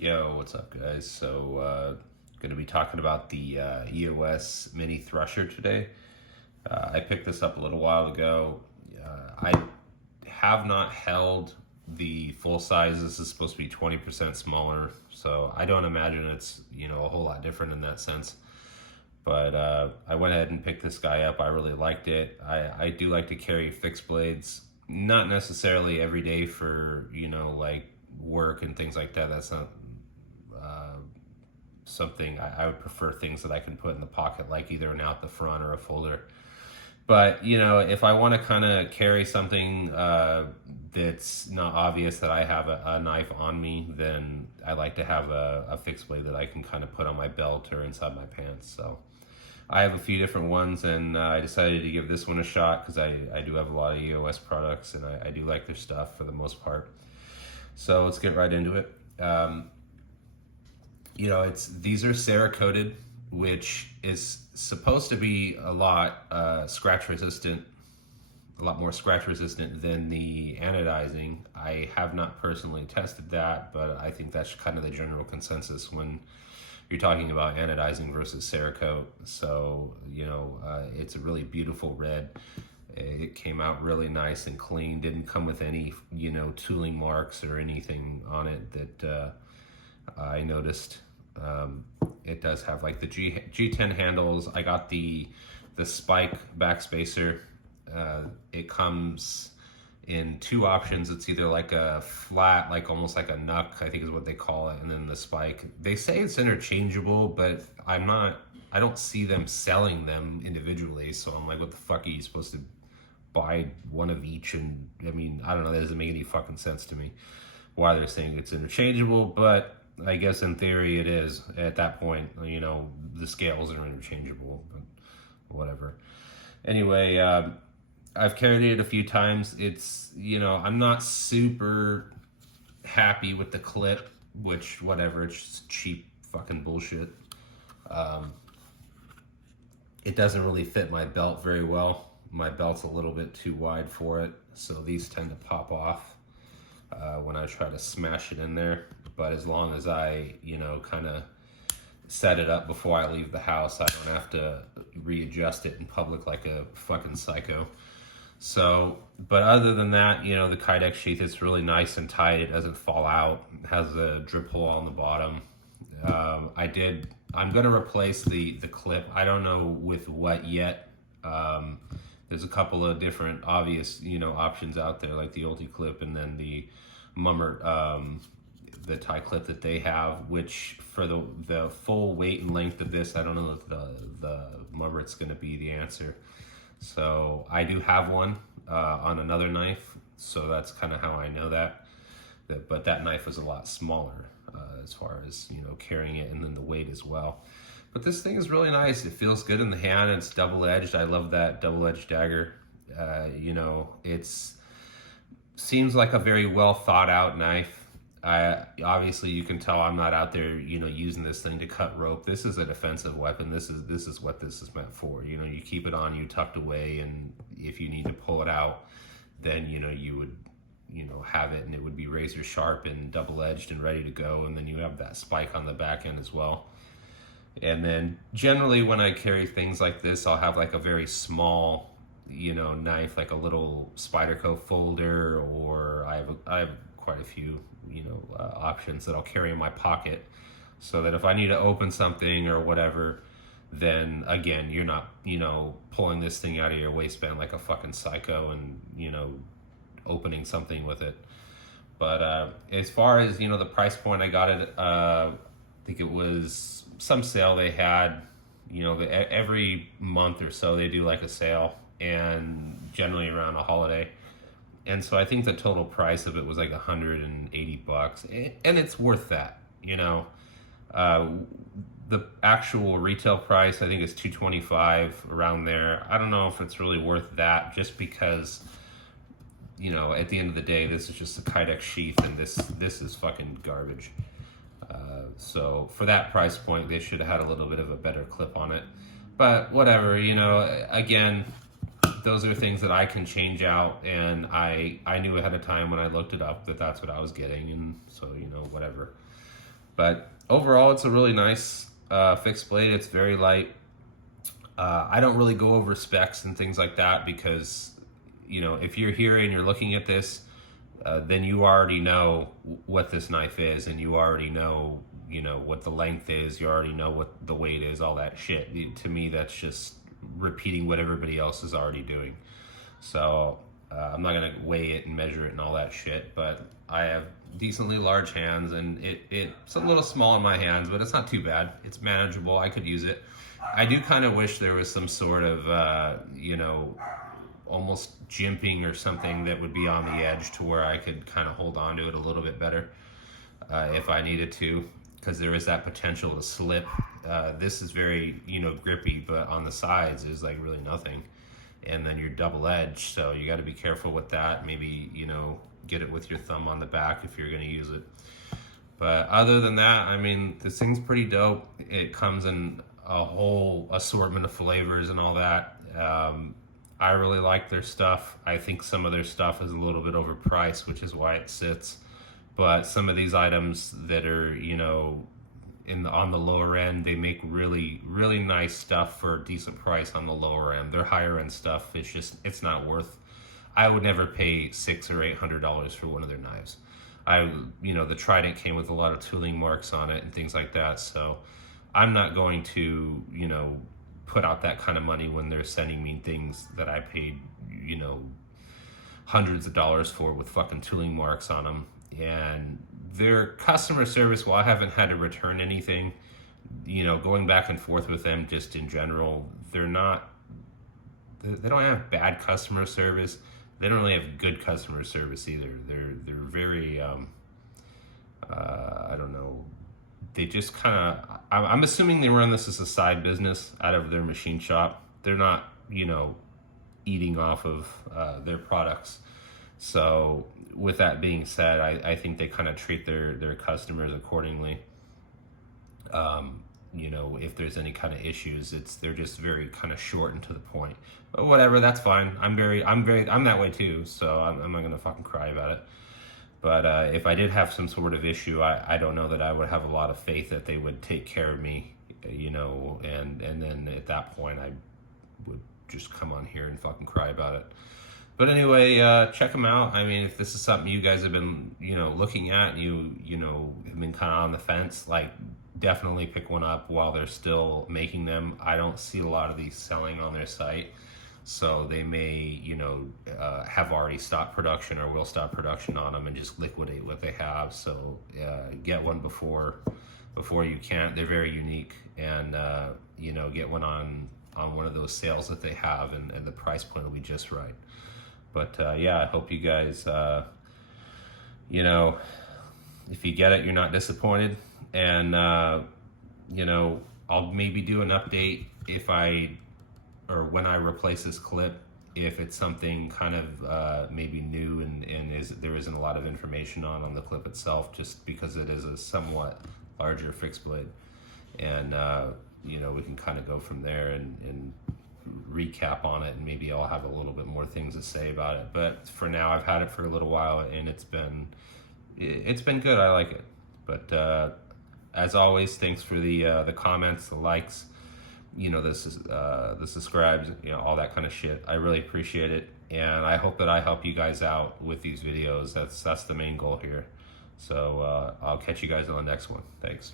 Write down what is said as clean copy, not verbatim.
Yo, what's up, guys? Going to be talking about the EOS Mini Thresher today. I picked this up a little while ago. I have not held the full size. This is supposed to be 20% smaller, so I don't imagine it's, a whole lot different in that sense. But I went ahead and picked this guy up. I really liked it. I do like to carry fixed blades, not necessarily every day for, like work and things like that. That's not something I would prefer things that I can put in the pocket, like either an out the front or a folder. But if I want to kind of carry something that's not obvious that I have a knife on me, then I like to have a fixed blade that I can kind of put on my belt or inside my pants. So I have a few different ones, and I decided to give this one a shot because I do have a lot of EOS products, and I do like their stuff for the most part. So let's get right into it. These are Cerakoted, which is supposed to be a lot scratch resistant, a lot more scratch resistant than the anodizing. I have not personally tested that, but I think that's kind of the general consensus when you're talking about anodizing versus Cerakote. So, it's a really beautiful red. It came out really nice and clean. Didn't come with any, tooling marks or anything on it that I noticed. It does have like the G10 handles. I got the spike backspacer. It comes in two options. It's either like a flat, like almost like a knuck, I think is what they call it, and then the spike. They say it's interchangeable, but I don't see them selling them individually, so I'm like, what the fuck are you supposed to buy one of each? And I mean, I don't know, that doesn't make any fucking sense to me why they're saying it's interchangeable, but I guess in theory it is at that point. The scales are interchangeable, but whatever. Anyway, I've carried it a few times. It's, I'm not super happy with the clip, which whatever, it's just cheap fucking bullshit. It doesn't really fit my belt very well. My belt's a little bit too wide for it, so these tend to pop off when I try to smash it in there. But as long as I, kind of set it up before I leave the house, I don't have to readjust it in public like a fucking psycho. So, but other than that, the Kydex sheath is really nice and tight. It doesn't fall out. It has a drip hole on the bottom. I'm going to replace the clip. I don't know with what yet. There's a couple of different obvious, options out there, like the Ulti clip and then the Mummert, the tie clip that they have, which for the full weight and length of this, I don't know if the Mummert's going to be the answer. So I do have one on another knife, so that's kind of how I know that. But that knife is a lot smaller as far as carrying it, and then the weight as well. But this thing is really nice. It feels good in the hand. It's double-edged. I love that double-edged dagger. It's seems like a very well thought out knife. Obviously you can tell I'm not out there, using this thing to cut rope. This is a defensive weapon. This is what this is meant for. You keep it on you tucked away, and if you need to pull it out, then you would have it, and it would be razor sharp and double-edged and ready to go. And then you have that spike on the back end as well. And then generally when I carry things like this, I'll have like a very small knife, like a little Spyderco folder, or I have quite a few options that I'll carry in my pocket, so that if I need to open something or whatever, then again, you're not pulling this thing out of your waistband like a fucking psycho and opening something with it. But as far as the price point, I got it, I think it was some sale they had. Every month or so they do like a sale, and generally around a holiday. And so I think the total price of it was like $180, and it's worth that. The actual retail price, I think, is $225, around there. I don't know if it's really worth that, just because at the end of the day, this is just a Kydex sheath, and this is fucking garbage. So for that price point, they should have had a little bit of a better clip on it. But whatever, again, those are things that I can change out, and I knew ahead of time when I looked it up that that's what I was getting, and so whatever. But overall, it's a really nice fixed blade. It's very light. I don't really go over specs and things like that because, you know, if you're here and you're looking at this, then you already know what this knife is, and you already know, you know, what the length is, you already know what the weight is, all that shit. To me, that's just repeating what everybody else is already doing. So I'm not gonna weigh it and measure it and all that shit, but I have decently large hands, and it's a little small in my hands, but it's not too bad. It's manageable. I could use it. I do kind of wish there was some sort of, you know, almost jimping or something that would be on the edge to where I could kind of hold on to it a little bit better if I needed to, because there is that potential to slip. This is very, you know, grippy, but on the sides there's like really nothing. And then you're double edged, so you got to be careful with that. Maybe, you know, get it with your thumb on the back if you're going to use it. But other than that, I mean, this thing's pretty dope. It comes in a whole assortment of flavors and all that. I really like their stuff. I think some of their stuff is a little bit overpriced, which is why it sits. But some of these items that are, you know, on the lower end, they make really, really nice stuff for a decent price on the lower end. Their higher end stuff, it's not worth. I would never pay $600 or $800 for one of their knives. You know, the Trident came with a lot of tooling marks on it and things like that. So I'm not going to, you know, put out that kind of money when they're sending me things that I paid, you know, hundreds of dollars for with fucking tooling marks on them. And their customer service, while I haven't had to return anything, you know, going back and forth with them just in general, they don't have bad customer service. They don't really have good customer service either. They're very, I don't know. They just kind of, I'm assuming they run this as a side business out of their machine shop. They're not, you know, eating off of their products. So with that being said, I think they kind of treat their customers accordingly. You know, if there's any kind of issues, they're just very kind of short and to the point. But whatever, that's fine. I'm that way too, so I'm not gonna fucking cry about it. But if I did have some sort of issue, I don't know that I would have a lot of faith that they would take care of me, you know, and then at that point I would just come on here and fucking cry about it. But anyway, check them out. I mean, if this is something you guys have been, you know, looking at, and you know, have been kind of on the fence, like, definitely pick one up while they're still making them. I don't see a lot of these selling on their site. So they may, you know, have already stopped production or will stop production on them and just liquidate what they have. So get one before you can. They're very unique, and you know, get one on one of those sales that they have, and the price point will be just right. But yeah, I hope you guys, you know, if you get it, you're not disappointed. And you know, I'll maybe do an update when I replace this clip, if it's something kind of maybe new and there isn't a lot of information on the clip itself, just because it is a somewhat larger fixed blade. And you know, we can kind of go from there and recap on it, and maybe I'll have a little bit more things to say about it. But for now, I've had it for a little while, and it's been good. I like it. But as always, thanks for the comments, the likes, you know, the subscribes, you know, all that kind of shit. I really appreciate it, and I hope that I help you guys out with these videos. That's the main goal here. So I'll catch you guys on the next one. Thanks.